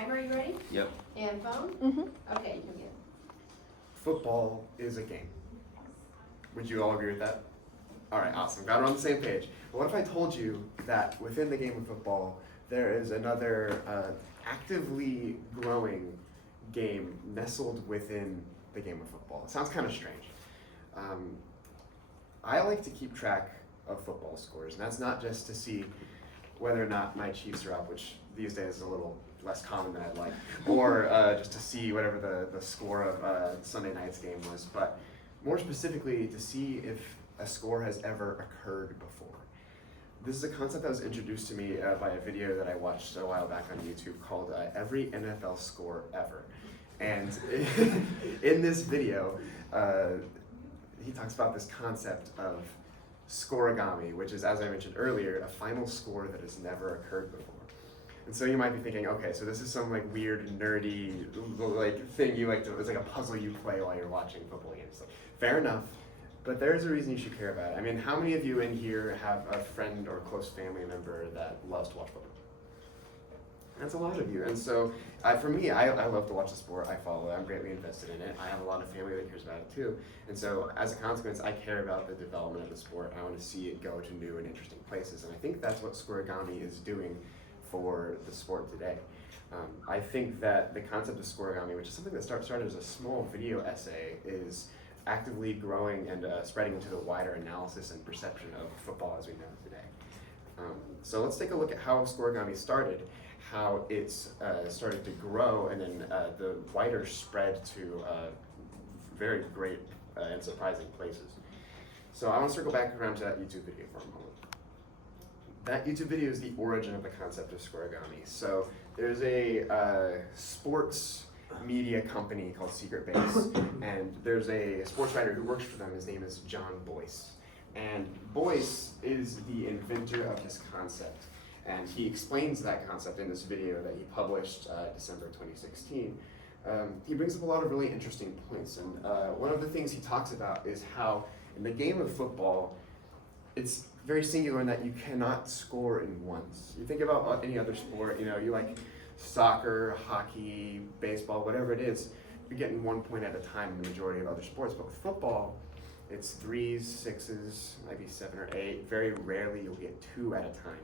Timer, are you ready? Yep. And phone? Mm-hmm. Okay, you can begin. Football is a game. Would you all agree with that? All right, awesome. Glad we're on the same page. But what if I told you that within the game of football, there is another actively growing game nestled within the game of football? It sounds kind of strange. I like to keep track of football scores, and that's not just to see whether or not my Chiefs are up, which these days is a little less common than I'd like, or just to see whatever the score of Sunday night's game was, but more specifically to see if a score has ever occurred before. This is a concept that was introduced to me by a video that I watched a while back on YouTube called Every NFL Score Ever. And in this video, he talks about this concept of Scorigami, which is, as I mentioned earlier, a final score that has never occurred before. And so you might be thinking, okay, so this is some like weird, nerdy like thing you like to, it's like a puzzle you play while you're watching football games. So, fair enough, but there's a reason you should care about it. I mean, how many of you in here have a friend or close family member that loves to watch football? That's a lot of you. And so for me, I love to watch the sport. I follow it. I'm greatly invested in it. I have a lot of family that cares about it too. And so as a consequence, I care about the development of the sport. I want to see it go to new and interesting places. And I think that's what Scorigami is doing for the sport today. I think that the concept of Scorigami, which is something that started as a small video essay, is actively growing and spreading into the wider analysis and perception of football as we know it today. So let's take a look at how Scorigami started, how it's started to grow, and then the wider spread to very great and surprising places. So I want to circle back around to that YouTube video for a moment. That YouTube video is the origin of the concept of Scorigami. So there's a sports media company called Secret Base, and there's a sports writer who works for them. His name is Jon Bois. And Bois is the inventor of this concept. And he explains that concept in this video that he published December 2016. He brings up a lot of really interesting points. And one of the things he talks about is how in the game of football, it's very singular in that you cannot score in ones. You think about any other sport, you like soccer, hockey, baseball, whatever it is, you're getting 1 point at a time in the majority of other sports. But with football, it's 3s, 6s, maybe 7 or 8. Very rarely you'll get 2 at a time.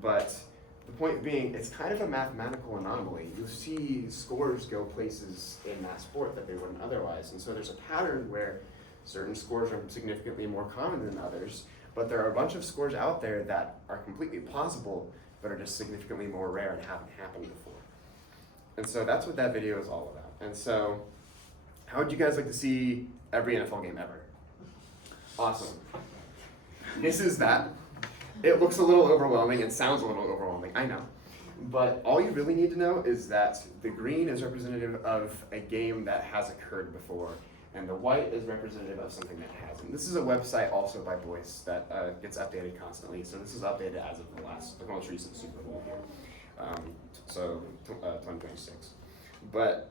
But the point being, it's kind of a mathematical anomaly. You'll see scores go places in that sport that they wouldn't otherwise. And so there's a pattern where certain scores are significantly more common than others, but there are a bunch of scores out there that are completely plausible, but are just significantly more rare and haven't happened before. And so that's what that video is all about. And so, how would you guys like to see every NFL game ever? Awesome. This is that. It looks a little overwhelming and sounds a little overwhelming, I know. But all you really need to know is that the green is representative of a game that has occurred before, and the white is representative of something that hasn't. This is a website also by Bois that gets updated constantly. So this is updated as of the most recent Super Bowl here. So 2026. But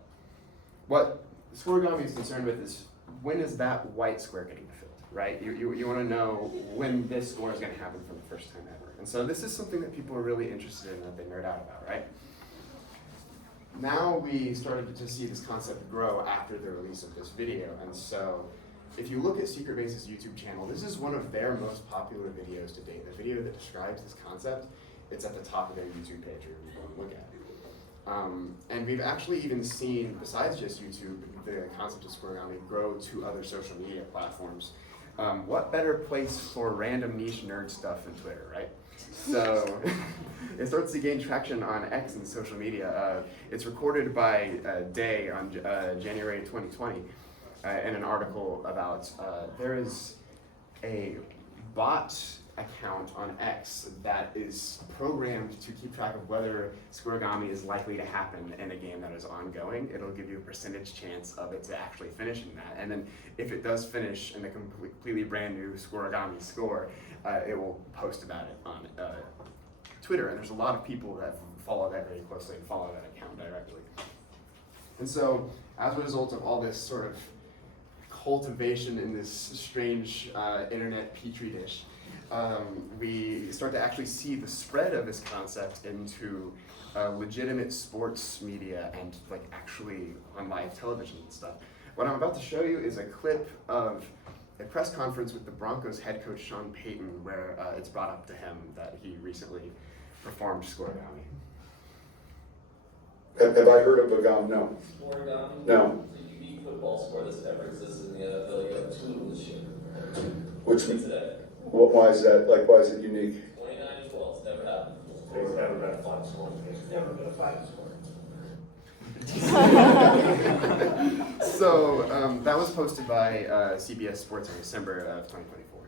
what Scorigami is concerned with is when is that white square getting filled, right? You want to know when this score is going to happen for the first time ever. And so this is something that people are really interested in, that they nerd out about, right? Now we started to see this concept grow after the release of this video. And so if you look at Secret Base's YouTube channel, this is one of their most popular videos to date. The video that describes this concept, it's at the top of their YouTube page, or you go and look at it. And we've actually even seen, besides just YouTube, the concept of Scorigami grow to other social media platforms. What better place for random niche nerd stuff than Twitter, right? So it starts to gain traction on X and social media. It's recorded by Day on January 2020 in an article about there is a bot account on X that is programmed to keep track of whether Scorigami is likely to happen in a game that is ongoing. It'll give you a percentage chance of it to actually finishing that. And then if it does finish in a completely brand new Scorigami score, it will post about it on Twitter. And there's a lot of people that follow that very closely and follow that account directly. And so as a result of all this sort of cultivation in this strange internet petri dish, we start to actually see the spread of this concept into legitimate sports media and like actually on live television and stuff. What I'm about to show you is a clip of a press conference with the Broncos head coach Sean Payton, where it's brought up to him that he recently performed Scorigami. Have I heard of a gum? No. Scorigami? No. It's a unique football score that's never existed in the NFL. You have two of them this year. Which Today. why is that? Like, why is it unique? 29-12. It's never happened before. There's never been a final score. There's never been a final score. So that was posted by CBS Sports in December of 2024.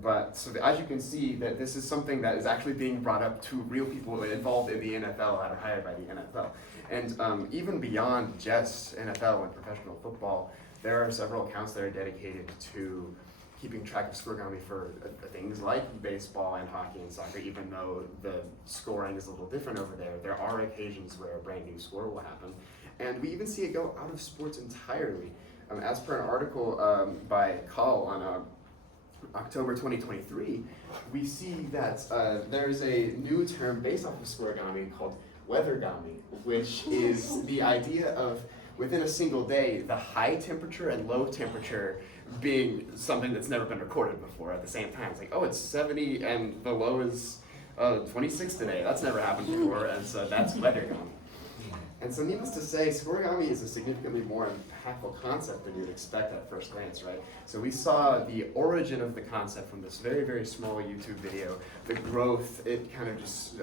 But so as you can see, that this is something that is actually being brought up to real people involved in the NFL that are hired by the NFL. And even beyond just NFL and professional football, there are several accounts that are dedicated to keeping track of Scorigami for things like baseball and hockey and soccer. Even though the scoring is a little different over there, there are occasions where a brand new score will happen. And we even see it go out of sports entirely. As per an article by Call on October 2023, we see that there's a new term based off of Scorigami called weathergami, which is the idea of within a single day, the high temperature and low temperature being something that's never been recorded before at the same time. It's like, oh, it's 70 and the low is 26 today. That's never happened before, and so that's weathergami. And so needless to say, Scorigami is a significantly more impactful concept than you'd expect at first glance, right? So we saw the origin of the concept from this very, very small YouTube video, the growth, it kind of just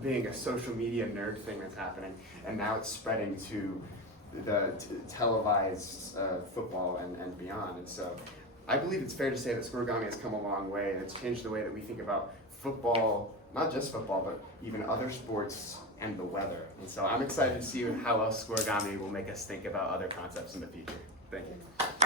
being a social media nerd thing that's happening, and now it's spreading to the televised football and beyond. And so I believe it's fair to say that Scorigami has come a long way, and it's changed the way that we think about football, not just football, but even other sports and the weather. And so I'm excited to see how else Scorigami will make us think about other concepts in the future. Thank you.